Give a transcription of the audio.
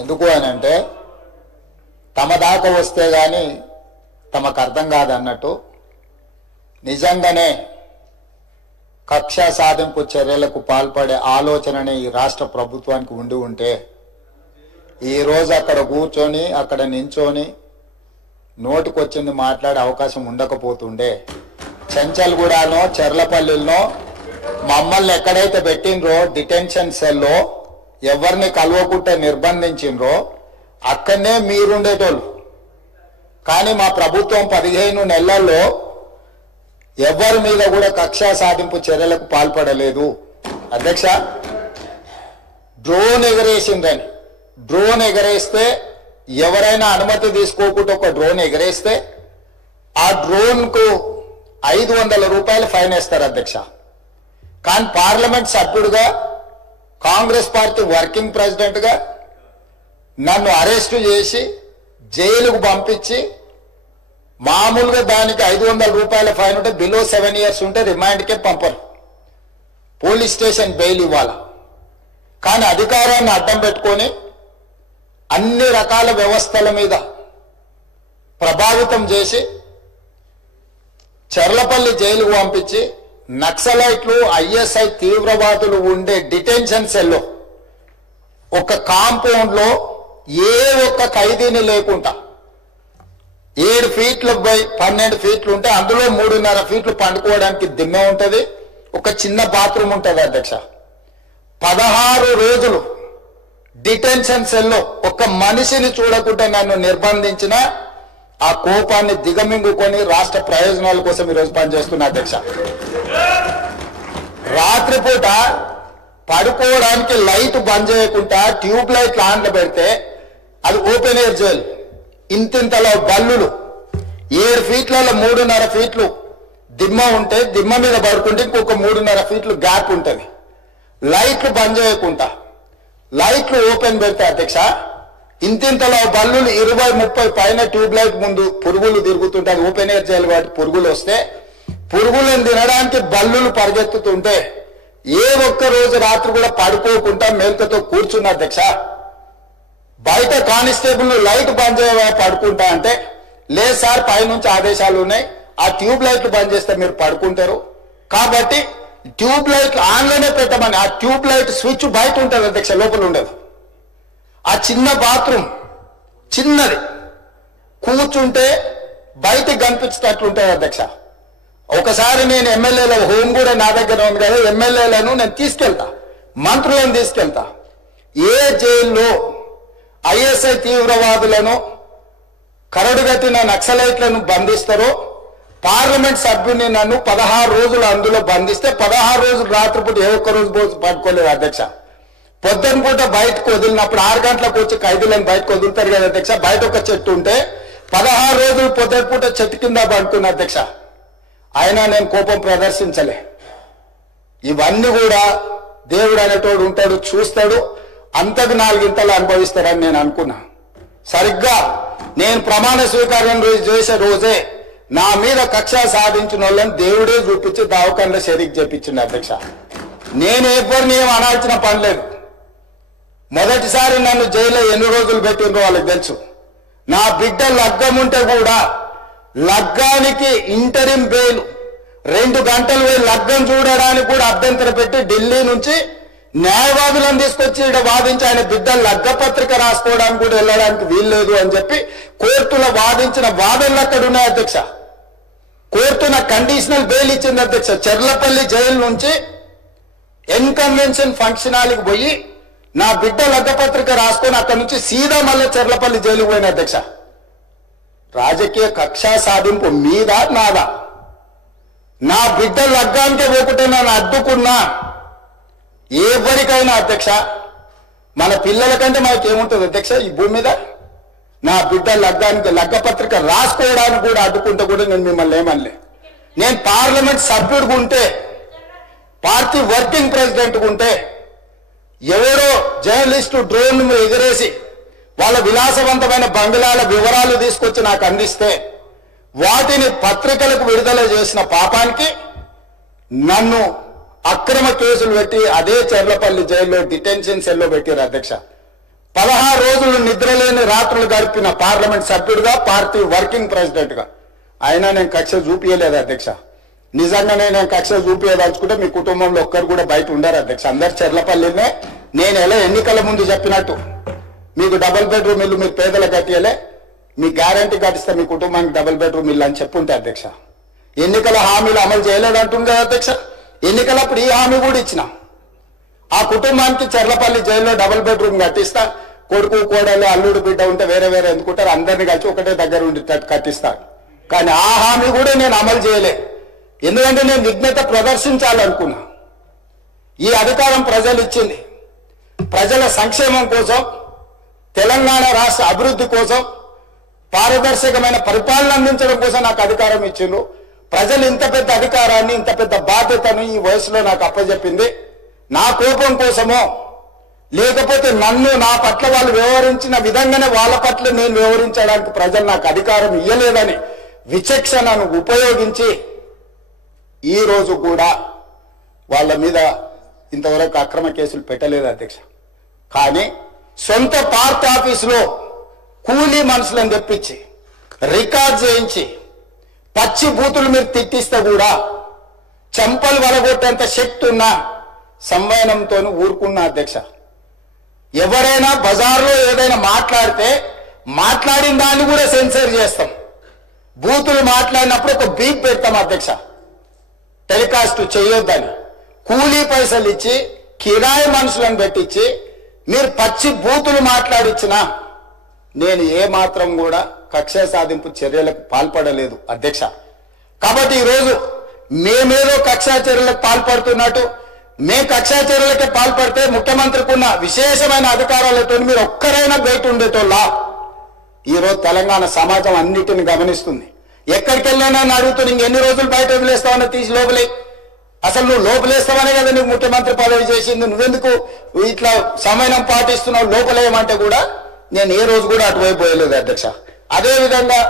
ఎందుకు అని అంటే తమ దాకా వస్తే గాని తమకు అర్థం కాదన్నట్టు నిజంగానే కక్ష సాధింపు చర్యలకు పాల్పడే ఆలోచననే ఈ రాష్ట్ర ప్రభుత్వానికి ఉండి ఉంటే ఈ రోజు అక్కడ కూర్చొని అక్కడ నించొని నోటికొచ్చింది మాట్లాడే అవకాశం ఉండకపోతుండే. చెంచల్గూడనో చెర్లపల్లిలో మమ్మల్ని ఎక్కడైతే పెట్టినరో డిటెన్షన్ సెల్లో ఎవరిని కలవకుంటే నిర్బంధించినరో అక్కడనే మీరుండేటోళ్ళు. కానీ మా ప్రభుత్వం 15 నెలల్లో ఎవరి మీద కూడా కక్ష సాధింపు చర్యలకు పాల్పడలేదు. అధ్యక్ష, డ్రోన్ ఎగరేసిందని, డ్రోన్ ఎగరేస్తే ఎవరైనా అనుమతి తీసుకోకుండా ఒక డ్రోన్ ఎగరేస్తే ఆ డ్రోన్కు 500 రూపాయలు ఫైన్ వేస్తారు అధ్యక్ష. కానీ పార్లమెంట్ సభ్యుడిగా కాంగ్రెస్ పార్టీ వర్కింగ్ ప్రెసిడెంట్గా నన్ను అరెస్టు చేసి జైలుకు పంపించి మామూలుగా దానికి 500 రూపాయల ఫైన్ ఉంటే బిలో 7 years ఉంటే రిమాండ్కే పంపరు, పోలీస్ స్టేషన్ బెయిల్ ఇవ్వాలి. కానీ అధికారాన్ని అడ్డం పెట్టుకొని అన్ని రకాల వ్యవస్థల మీద ప్రభావితం చేసి చెర్లపల్లి జైలుకు పంపించి నక్సలైట్లు ఐఎస్ఐ తీవ్రవాదులు ఉండే డిటెన్షన్ సెల్లో ఒక కాంపౌండ్లో ఏ ఒక్క ఖైదీని లేకుండా 7 ఫీట్లు బై 12 ఫీట్లు ఉంటే అందులో 3.5 ఫీట్లు పండుకోవడానికి దిమ్మె ఉంటుంది, ఒక చిన్న బాత్రూమ్ ఉంటుంది అధ్యక్ష. 16 రోజులు డిటెన్షన్ సెల్లో ఒక్క మనిషిని చూడకుండా నన్ను నిర్బంధించిన ఆ కోపాన్ని దిగమింగుకొని రాష్ట్ర ప్రయోజనాల కోసం ఈరోజు పనిచేస్తున్నా అధ్యక్ష. రాత్రిపూట పడుకోవడానికి లైట్ బంద్ చేయకుండా ట్యూబ్ లైట్ ఆన్లో పెడితే అది ఓపెన్ ఎయిర్ జైలు. ఇంతింతలో బల్లులు 7 ఫీట్లలో 3.5 ఫీట్లు దిమ్మ ఉంటే దిమ్మ మీద పడుకుంటే ఇంకొక 3.5 ఫీట్లు గ్యాప్ ఉంటుంది. లైట్లు బంద్ చేయకుండా లైట్లు ఓపెన్ పెడితే అధ్యక్ష ఇంతింతలో బల్లులు 20-30 పైన ట్యూబ్ లైట్ ముందు పురుగులు తిరుగుతుంటాయి. ఓపెన్ ఎయిర్ జైలు వాటి పురుగులు వస్తే పురుగులను తినడానికి బల్లులు పరిగెత్తుతుంటే ఏ ఒక్క రోజు రాత్రి కూడా పడుకోకుండా మేల్కతో కూర్చున్న అధ్యక్ష. బయట కానిస్టేబుల్ లైట్ బంద్ చేయవా పడుకుంటా అంటే లేదు సార్ పైనుంచి ఆదేశాలు ఉన్నాయి, ఆ ట్యూబ్ లైట్లు బంద్ చేస్తే మీరు పడుకుంటారు కాబట్టి ట్యూబ్ లైట్లు ఆన్లోనే పెట్టమని. ఆ ట్యూబ్ లైట్ స్విచ్ బయట ఉంటుంది అధ్యక్ష, లోపల ఉండదు. ఆ చిన్న బాత్రూమ్ చిన్నది, కూర్చుంటే బయటకు కనిపించేటట్లుంటుంది అధ్యక్ష. ఒకసారి నేను ఎమ్మెల్యేల హోమ్ కూడా నా దగ్గర ఉంది కదా, ఎమ్మెల్యేలను నేను తీసుకెళ్తా, మంత్రులను తీసుకెళ్తా. ఏ జైల్లో ఐఎస్ఐ తీవ్రవాదులను కరడుగట్టిన నక్సలైట్లను బంధిస్తారో పార్లమెంట్ సభ్యుని నన్ను 16 రోజులు అందులో బంధిస్తే 16 రోజులు రాత్రిపూట ఏ ఒక్క రోజు పట్టుకోలేదు అధ్యక్ష. పొద్దున పూట బయటకు వదిలినప్పుడు 6 గంటలకు వచ్చి ఖైదీలను బయటకు వదులుతారు కదా అధ్యక్ష. బయట ఒక చెట్టు ఉంటే 16 రోజులు పొద్దున పూట చెట్టు కింద పడుకున్న అధ్యక్ష. అయినా నేను కోపం ప్రదర్శించలే. ఇవన్నీ కూడా దేవుడు అనేటోడు ఉంటాడు, చూస్తాడు, అంతకు 4 ఇంతలు అనుభవిస్తారని నేను అనుకున్నా. సరిగ్గా నేను ప్రమాణ స్వీకారం చేసే రోజే నా మీద కక్ష సాధించిన వాళ్ళని దేవుడే చూపించి దావకంలో షరీక్ చేపించింది అధ్యక్ష. నేను ఎవరిని ఏం అనాల్సిన పని లేదు. మొదటిసారి నన్ను జైల్లో ఎన్ని రోజులు పెట్టిండ్రో వాళ్ళకి తెలుసు. నా బిడ్డ లగ్గం ఉంటే కూడా లగ్గానికి ఇంటరిం బెయిల్ 2 గంటలు పోయి లగ్గం చూడడానికి కూడా అభ్యంతరం పెట్టి ఢిల్లీ నుంచి న్యాయవాదులను తీసుకొచ్చి ఇక్కడ వాదించి ఆయన బిడ్డ లగ్గ పత్రిక రాసుకోవడానికి కూడా వెళ్ళడానికి వీల్లేదు అని చెప్పి కోర్టులో వాదించిన వాదనలు అక్కడ ఉన్నాయి అధ్యక్ష. కోర్టు నాకు కండిషనల్ బెయిల్ ఇచ్చింది అధ్యక్ష. చెర్లపల్లి జైలు నుంచి ఎన్కన్వెన్షన్ ఫంక్షన్ హాల్కి పోయి నా బిడ్డ లగ్గపత్రిక రాసుకొని అక్కడి నుంచి సీదా మళ్ళీ చెర్లపల్లి జైలుకు పోయిన అధ్యక్ష. రాజకీయ కక్ష సాధింపు మీద నాదా? నా బిడ్డ లగ్గానికే పోకుంటే నన్ను అడ్డుకున్నా ఎవరికైనా అధ్యక్ష, మన పిల్లల కంటే మనకేముంటుంది అధ్యక్ష ఈ భూమి మీద? నా బిడ్డ లగ్గానికి లగ్గపత్రిక రాసుకోవడానికి కూడా అడ్డుకుంటే కూడా నేను మిమ్మల్ని ఏమనలే. నేను పార్లమెంట్ సభ్యుడిగా ఉంటే, పార్టీ వర్కింగ్ ప్రెసిడెంట్గా ఉంటే ఎవరో జర్నలిస్టు డ్రోన్ ఎగరేసి వాళ్ళ విలాసవంతమైన బంగ్లాల వివరాలు తీసుకొచ్చి నాకు అందిస్తే వాటిని పత్రికలకు విడుదల చేసిన పాపానికి నన్ను అక్రమ కేసులు పెట్టి అదే చెర్లపల్లి జైల్లో డిటెన్షన్ సెల్లో పెట్టారు అధ్యక్ష. 16 రోజులు నిద్రలేని రాత్రులు గడిపిన పార్లమెంట్ సభ్యుడిగా, పార్టీ వర్కింగ్ ప్రెసిడెంట్గా అయినా నేను కక్ష చూపించలేదు అధ్యక్ష. నిజంగానే నేను కక్ష చూపించదలుచుకుంటే మీ కుటుంబంలో ఒక్కరు కూడా బయట ఉండరు అధ్యక్ష. అందరు చెర్లపల్లినే నేను ఎలా ఎన్నికల ముందు చెప్పినట్టు మీకు డబుల్ బెడ్రూమ్ ఇల్లు మీరు పేదలకు కట్టియలే, మీ గ్యారంటీ కట్టిస్తే మీ కుటుంబానికి డబుల్ బెడ్రూమ్ ఇల్లు అని చెప్పుంటే అధ్యక్ష. ఎన్నికల హామీలు అమలు చేయలేదు అంటుంది కదా అధ్యక్ష. ఎన్నికలప్పుడు ఈ హామీ కూడా ఇచ్చిన ఆ కుటుంబానికి చెర్లపల్లి జైల్లో డబుల్ బెడ్రూమ్ కట్టిస్తా, కొడుకు కోడలు అల్లుడు బిడ్డ ఉంటే వేరే వేరే ఎందుకుంటారు, అందరినీ కలిసి ఒకటే దగ్గర ఉండేటట్టు కట్టిస్తాను. కానీ ఆ హామీ కూడా నేను అమలు చేయలే. ఎందుకంటే నేను విఘ్నత ప్రదర్శించాలనుకున్నా. ఈ అధికారం ప్రజలు ఇచ్చింది ప్రజల సంక్షేమం కోసం, తెలంగాణ రాష్ట్ర అభివృద్ధి కోసం, పారదర్శకమైన పరిపాలన అందించడం కోసం నాకు అధికారం ఇచ్చిండ్రు. ప్రజలు ఇంత పెద్ద అధికారాన్ని, ఇంత పెద్ద బాధ్యతను ఈ వయసులో నాకు అప్పచెప్పింది నా కోపం కోసమో, లేకపోతే నన్ను నా పట్ల వాళ్ళు వ్యవహరించిన విధంగానే వాళ్ళ పట్ల నేను వ్యవహరించడానికి ప్రజలు నాకు అధికారం ఇవ్వలేదని విచక్షణను ఉపయోగించి ఈ రోజు కూడా వాళ్ళ మీద ఇంతవరకు అక్రమ కేసులు పెట్టలేదు అధ్యక్ష. కానీ సొంత పార్టీ ఆఫీసులో కూలీ మనుషులను తెప్పించి రికార్డ్ చేయించి పచ్చి బూతులు మీరు తిట్టిస్తే కూడా చెంపలు వలగొట్టేంత శక్తి ఉన్న సంవయనంతో ఊరుకున్న అధ్యక్ష. ఎవరైనా బజార్లో ఏదైనా మాట్లాడితే మాట్లాడిన దాన్ని కూడా సెన్సర్ చేస్తాం. బూతులు మాట్లాడినప్పుడు ఒక బీప్ పెడతాం అధ్యక్ష, టెలికాస్ట్ చేయొద్దని. కూలీ పైసలు ఇచ్చి కిరాయి మనుషులను పెట్టించి మీరు పచ్చి బూతులు మాట్లాడిచ్చినా నేను ఏ మాత్రం కూడా కక్ష సాధింపు చర్యలకు పాల్పడలేదు అధ్యక్ష. కాబట్టి ఈరోజు మేమేదో కక్షా చర్యలకు పాల్పడుతున్నట్టు, మేము కక్షా చర్యలకే పాల్పడితే ముఖ్యమంత్రికి ఉన్న విశేషమైన అధికారాలతో మీరు ఒక్కరైనా బయట ఉండేటోళ్ళా? ఈరోజు తెలంగాణ సమాజం అన్నిటిని గమనిస్తుంది. ఎక్కడికి వెళ్ళినా అడుగుతుంది, ఇంకెన్ని రోజులు బయట వదిలేస్తావని తీసి లోపలే. అసలు నువ్వు లోపలేస్తావనే కదా నువ్వు ముఖ్యమంత్రి పదవి చేసింది, నువ్వెందుకు ఇట్లా సమయం పాటిస్తున్నావు లోపలేయమంటే కూడా నేను ఏ రోజు కూడా అటువైపు పోయలేదు అధ్యక్ష. అదేవిధంగా